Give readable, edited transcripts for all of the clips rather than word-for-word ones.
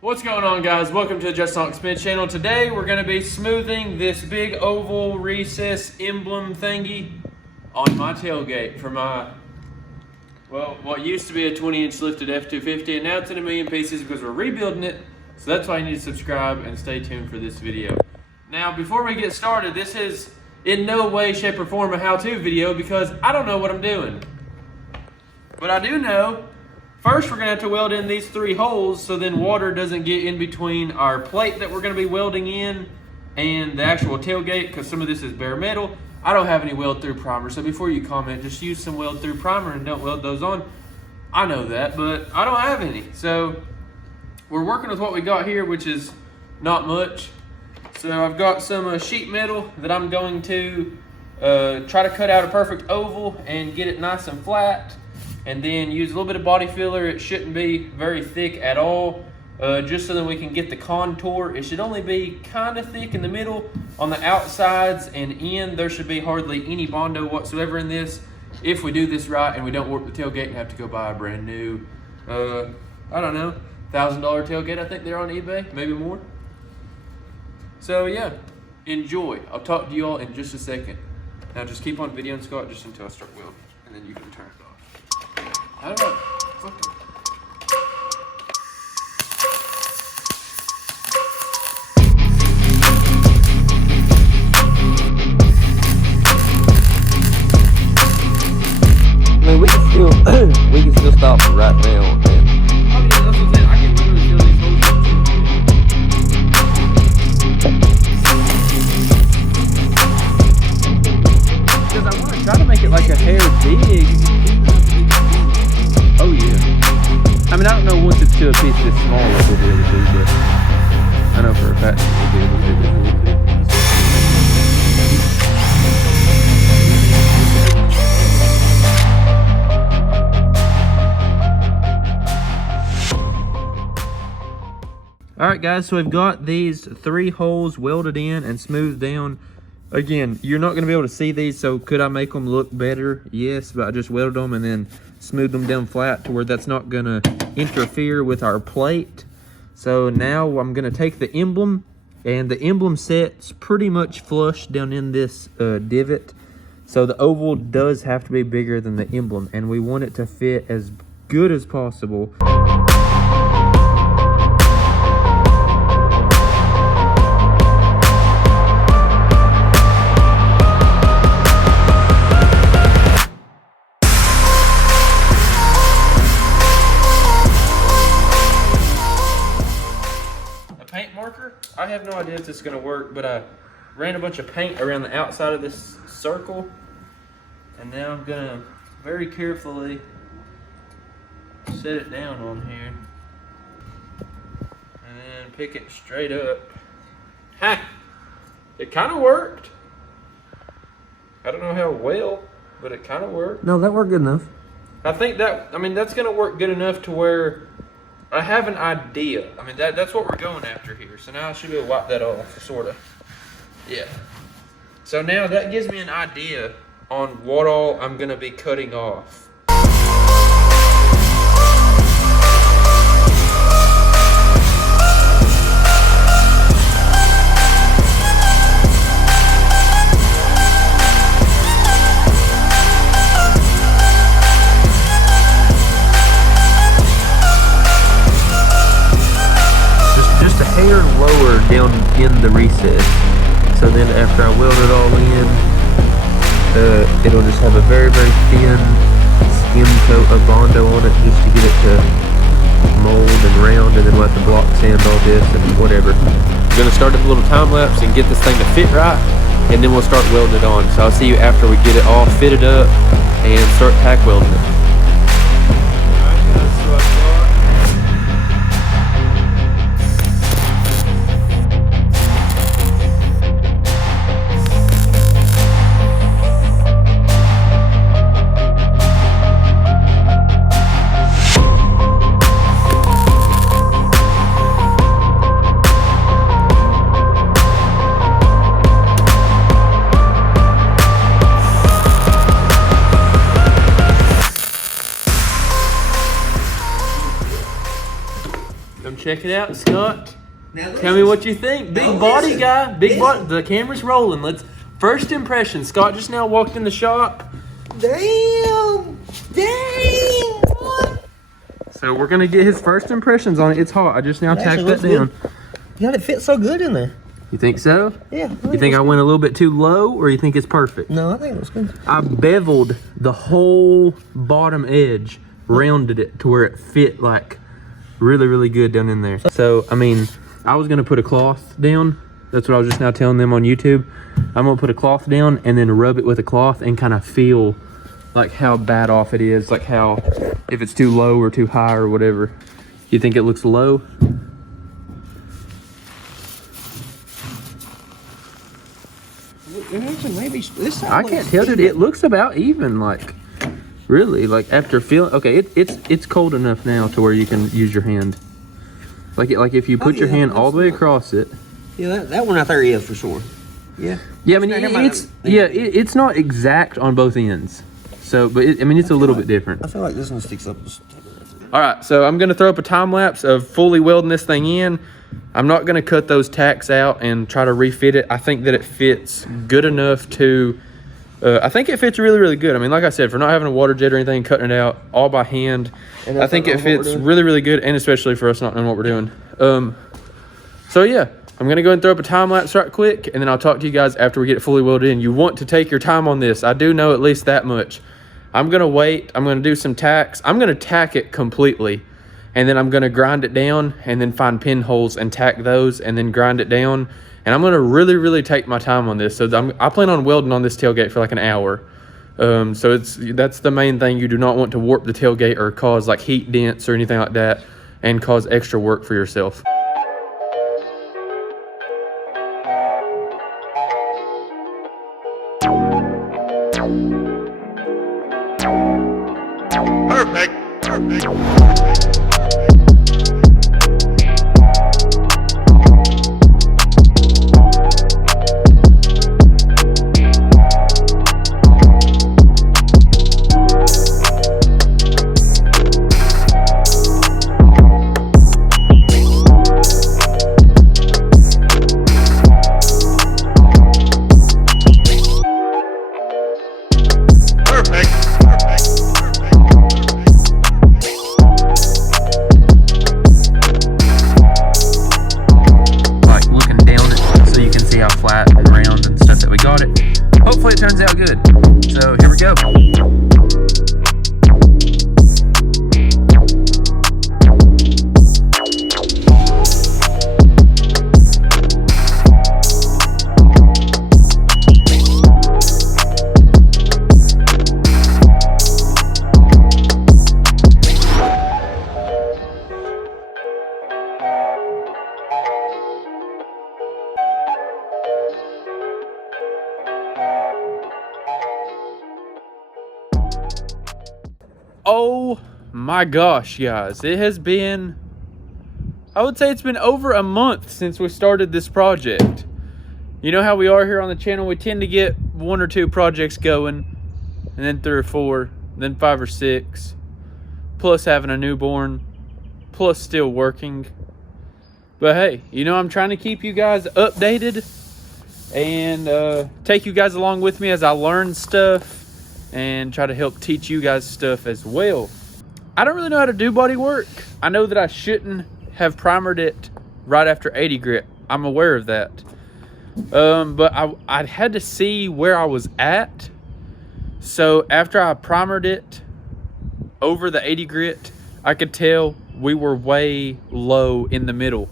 What's going on, guys? Welcome to the JUSTINHAWKSMITH channel. Today we're going to be smoothing this big oval recess emblem thingy on my tailgate for my, well, what used to be a 20-inch lifted F250, and now it's in a million pieces because we're rebuilding it. So that's why you need to subscribe and stay tuned for this video. Now, before we get started, this is in no way, shape, or form a how-to video because I don't know what I'm doing. But I do know, first we're going to have to weld in these 3 holes so then water doesn't get in between our plate that we're going to be welding in and the actual tailgate, because some of this is bare metal. I don't have any weld through primer, so before you comment, just use some weld through primer and don't weld those on. I know that, but I don't have any. So we're working with what we got here, which is not much. So I've got some sheet metal that I'm going to try to cut out a perfect oval and get it nice and flat. And then use a little bit of body filler. It shouldn't be very thick at all, just so that we can get the contour. It should only be kind of thick in the middle. On the outsides and in, there should be hardly any Bondo whatsoever in this, if we do this right and we don't warp the tailgate and have to go buy a brand new, I don't know, $1,000 tailgate. I think they're on eBay, maybe more. So yeah, enjoy. I'll talk to you all in just a second. Now just keep on videoing, Scott, just until I start welding, and then you can turn it off. I don't know. Fuck it. I mean, we can still stop right now. Oh yeah, that's what I'm saying. I can literally fill these holes up. Because I want to try to make it like a hair big. Oh yeah. I mean, I don't know once it's to a piece this small if we'll be able to, but I know for a fact we'll be able to do that. Alright guys, so we've got these 3 holes welded in and smoothed down. Again, you're not going to be able to see these, so could I make them look better? Yes, but I just welded them and then smoothed them down flat to where that's not going to interfere with our plate. So now I'm going to take the emblem, and the emblem sets pretty much flush down in this divot. So the oval does have to be bigger than the emblem, and we want it to fit as good as possible. I have no idea if this is going to work, but I ran a bunch of paint around the outside of this circle, and now I'm going to very carefully set it down on here and then pick it straight up. Ha! It kind of worked. I don't know how well, but it kind of worked. No, that worked good enough. I think that, I mean, that's going to work good enough to where I have an idea. I mean, that's what we're going after here. So now I should be able to wipe that off, sort of. Yeah. So now that gives me an idea on what all I'm going to be cutting off. Hair lower down in the recess, so then after I weld it all in, it'll just have a very thin skim coat of Bondo on it, just to get it to mold and round, and then we'll have to block sand all this and whatever. I'm gonna start up a little time lapse and get this thing to fit right, and then we'll start welding it on. So I'll see you after we get it all fitted up and start tack welding it. check it out, Scott. Tell me what you think. Big body guy, big body. The camera's rolling. Let's first impression. Scott just now walked in the shop. Damn. What? So we're gonna get his first impressions on it. It's hot. I just now tacked that down. God, it fits so good in there. You think so? Yeah. You think I went a little bit too low, or you think it's perfect? No, I think it looks good. I beveled the whole bottom edge, rounded it to where it fit like really, really good down in there. So, I mean, I was gonna put a cloth down. That's what I was just now telling them on YouTube. I'm gonna put a cloth down and then rub it with a cloth and kind of feel like how bad off it is, like how, if it's too low or too high or whatever. You think it looks low? Maybe this side I can't tell, dude. It looks about even, like, really, like after feeling. Okay, it's cold enough now to where you can use your hand. Like if you put your hand all the way across it. Yeah, that one out there is for sure. Yeah. Yeah, I mean it's not exact on both ends. So, but I mean it's a little bit different. I feel like this one sticks up. All right, so I'm gonna throw up a time lapse of fully welding this thing in. I'm not gonna cut those tacks out and try to refit it. I think that it fits good enough to, I think it fits really, really good. I mean, like I said, for not having a water jet or anything, cutting it out all by hand, I think it fits really, really good, and especially for us not knowing what we're doing. So yeah, I'm gonna go and throw up a time lapse right quick, and then I'll talk to you guys after we get it fully welded in. You want to take your time on this. I do know at least that much. I'm gonna wait, I'm gonna do some tacks. I'm gonna tack it completely, and then I'm gonna grind it down and then find pinholes and tack those and then grind it down. And I'm gonna really, really take my time on this. So I plan on welding on this tailgate for like an hour. So that's the main thing. You do not want to warp the tailgate or cause like heat dents or anything like that and cause extra work for yourself. Perfect. Hopefully it turns out good. So here we go. Oh my gosh, guys. It has been, I would say it's been over a month since we started this project. You know how we are here on the channel. We tend to get 1 or 2 projects going, and then 3 or 4, then 5 or 6, plus having a newborn, plus still working. But hey, you know, I'm trying to keep you guys updated and take you guys along with me as I learn stuff and try to help teach you guys stuff as well. I don't really know how to do body work. I know that I shouldn't have primered it right after 80 grit. I'm aware of that. But I had to see where I was at. So after I primered it over the 80 grit, I could tell we were way low in the middle.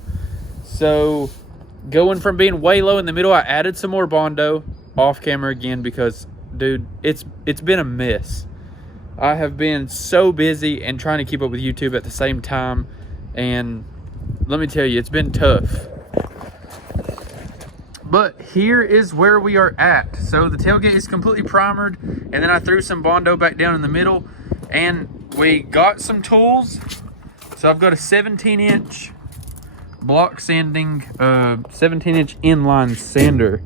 So going from being way low in the middle, I added some more Bondo off camera again because, dude, it's been a mess. I have been so busy and trying to keep up with YouTube at the same time, and let me tell you, it's been tough. But here is where we are at. So the tailgate is completely primered, and then I threw some Bondo back down in the middle, and we got some tools. So I've got a 17-inch block sanding, 17-inch inline sander.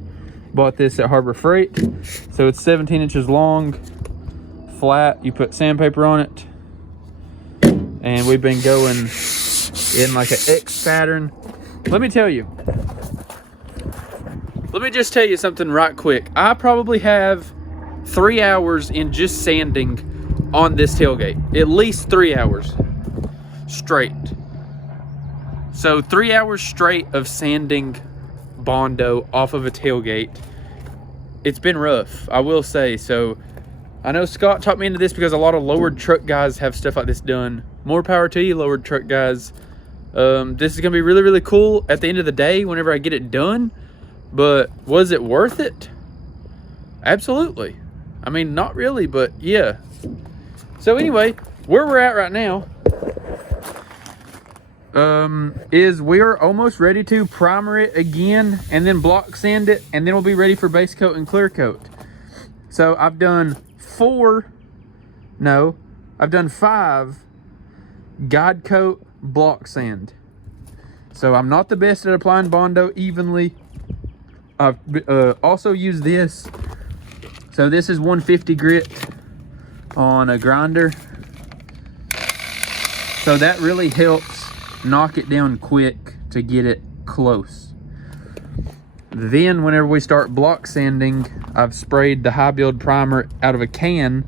Bought this at Harbor Freight. So it's 17 inches long, flat. You put sandpaper on it, and we've been going in like an X pattern. Let me just tell you something right quick. I probably have 3 hours in just sanding on this tailgate. At least 3 hours straight. So 3 hours straight of sanding Bondo off of a tailgate. It's been rough, I will say. So I know Scott taught me into this because a lot of lowered truck guys have stuff like this done. More power to you, lowered truck guys. This is gonna be really, really cool at the end of the day whenever I get it done. But was it worth it? Absolutely. I mean, not really, but yeah. So anyway, where we're at right now is we're almost ready to primer it again and then block sand it, and then we'll be ready for base coat and clear coat. So I've done 5 guide coat block sand. So I'm not the best at applying Bondo evenly. I've also used this. So this is 150 grit on a grinder. So that really helps knock it down quick to get it close. Then whenever we start block sanding, I've sprayed the high build primer out of a can,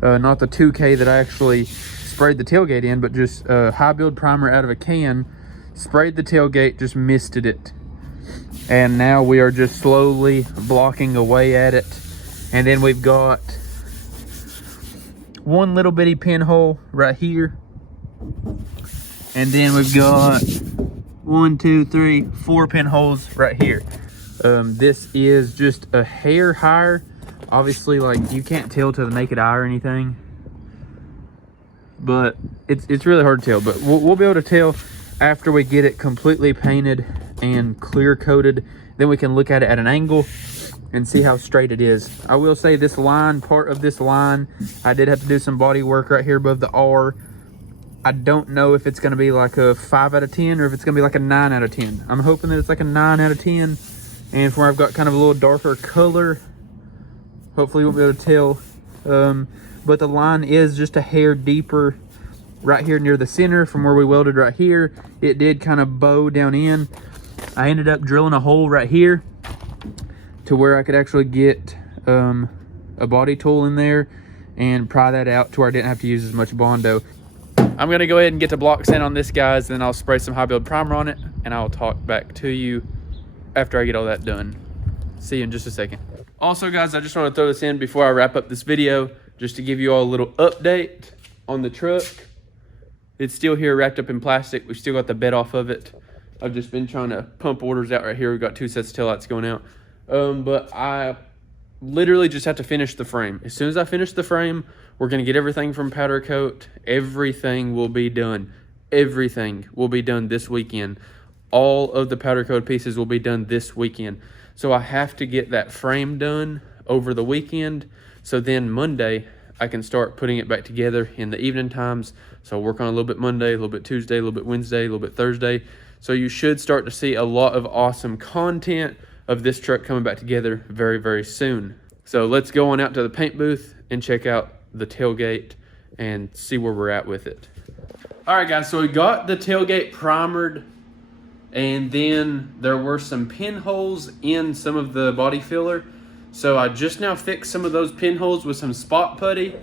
not the 2K that I actually sprayed the tailgate in, but just high build primer out of a can, sprayed the tailgate, just misted it. And now we are just slowly blocking away at it. And then we've got one little bitty pinhole right here. And then we've got 1, 2, 3, 4 pinholes right here. This is just a hair higher. Obviously, like, you can't tell to the naked eye or anything, but it's really hard to tell. But we'll be able to tell after we get it completely painted and clear coated. Then we can look at it at an angle and see how straight it is. I will say this line, part of this line, I did have to do some body work right here above the R. I don't know if it's going to be like a 5 out of 10 or if it's going to be like a 9 out of 10. I'm hoping that it's like a 9 out of 10. And where I've got kind of a little darker color, hopefully we'll be able to tell. But the line is just a hair deeper right here near the center from where we welded right here. It did kind of bow down in. I ended up drilling a hole right here to where I could actually get a body tool in there and pry that out to where I didn't have to use as much Bondo. I'm gonna go ahead and get to block sand on this, guys, and then I'll spray some high build primer on it, and I'll talk back to you after I get all that done. See you in just a second. Also, guys, I just want to throw this in before I wrap up this video, just to give you all a little update on the truck. It's still here wrapped up in plastic. We still got the bed off of it. I've just been trying to pump orders out right here. We've got 2 sets of taillights going out. But I literally just have to finish the frame. As soon as I finish the frame, we're going to get everything from powder coat. Everything will be done. Everything will be done this weekend. All of the powder coat pieces will be done this weekend. So I have to get that frame done over the weekend. So then Monday, I can start putting it back together in the evening times. So I'll work on a little bit Monday, a little bit Tuesday, a little bit Wednesday, a little bit Thursday. So you should start to see a lot of awesome content of this truck coming back together very, very soon. So let's go on out to the paint booth and check out the tailgate and see where we're at with it. All right, guys, so we got the tailgate primered, and then there were some pinholes in some of the body filler. So I just now fixed some of those pinholes with some spot putty,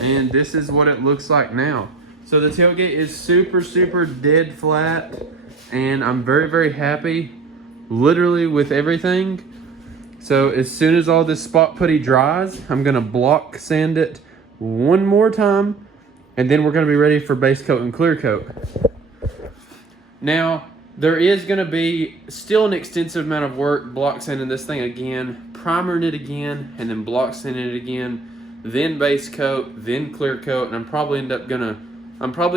and this is what it looks like now. So the tailgate is super, super dead flat, and I'm very, very happy literally with everything. So as soon as all this spot putty dries, I'm gonna block sand it one more time, and then we're gonna be ready for base coat and clear coat. Now, there is gonna be still an extensive amount of work block sanding this thing again, primering it again, and then block sanding it again, then base coat, then clear coat, and I'm probably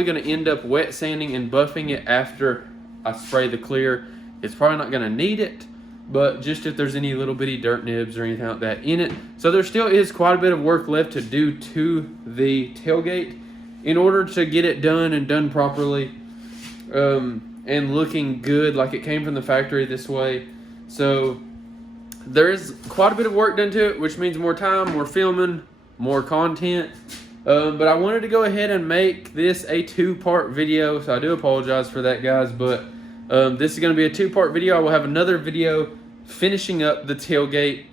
gonna end up wet sanding and buffing it after I spray the clear. It's probably not gonna need it, but just if there's any little bitty dirt nibs or anything like that in it. So there still is quite a bit of work left to do to the tailgate in order to get it done and done properly, and looking good like it came from the factory this way. So there is quite a bit of work done to it, which means more time, more filming, more content, But I wanted to go ahead and make this a 2-part video, so I do apologize for that, guys, but this is going to be a 2-part video. I will have another video finishing up the tailgate.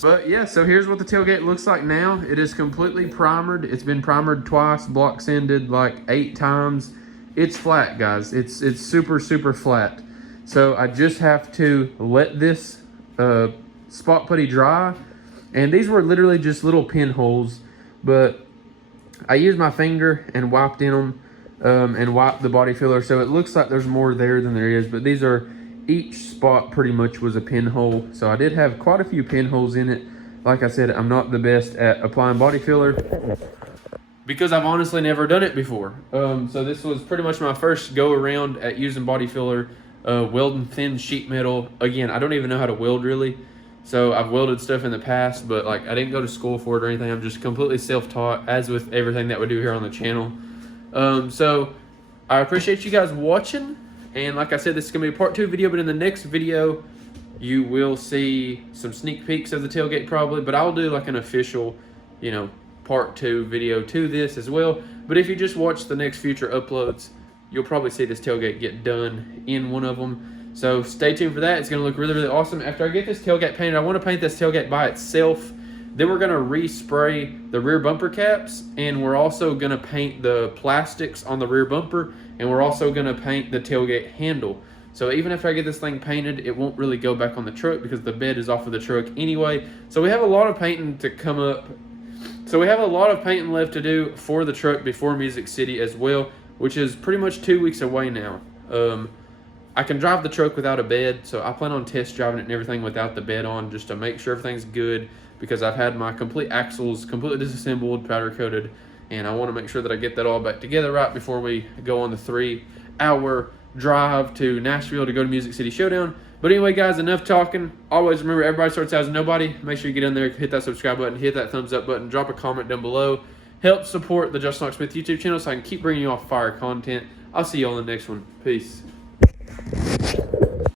But yeah, so here's what the tailgate looks like now. It is completely primered. It's been primered twice, block sanded like 8 times. It's flat, guys. It's super flat. So I just have to let this spot putty dry, and these were literally just little pinholes, but I used my finger and wiped in them and wiped the body filler, so it looks like there's more there than there is, but these are, each spot pretty much was a pinhole. So I did have quite a few pinholes in it. Like I said, I'm not the best at applying body filler because I've honestly never done it before. So this was pretty much my first go around at using body filler, welding thin sheet metal. Again, I don't even know how to weld really. So I've welded stuff in the past, but like I didn't go to school for it or anything. I'm just completely self-taught, as with everything that we do here on the channel. So I appreciate you guys watching. And like I said, this is gonna be a part 2 video, but in the next video, you will see some sneak peeks of the tailgate probably, but I'll do like an official, you know, part 2 video to this as well. But if you just watch the next future uploads, you'll probably see this tailgate get done in one of them. So stay tuned for that. It's gonna look really awesome. After I get this tailgate painted, I wanna paint this tailgate by itself. Then we're gonna respray the rear bumper caps, and we're also gonna paint the plastics on the rear bumper, and we're also gonna paint the tailgate handle. So even after I get this thing painted, it won't really go back on the truck because the bed is off of the truck anyway. So we have a lot of painting to come up. So we have a lot of painting left to do for the truck before Music City as well, which is pretty much 2 weeks away now. I can drive the truck without a bed, so I plan on test driving it and everything without the bed on, just to make sure everything's good, because I've had my complete axles completely disassembled, powder coated, and I want to make sure that I get that all back together right before we go on the 3-hour drive to Nashville to go to Music City Showdown. But anyway, guys, enough talking. Always remember, everybody starts out as nobody. Make sure you get in there, hit that subscribe button, hit that thumbs up button, drop a comment down below. Help support the Justin Hawk Smith YouTube channel so I can keep bringing you all fire content. I'll see you all in the next one. Peace.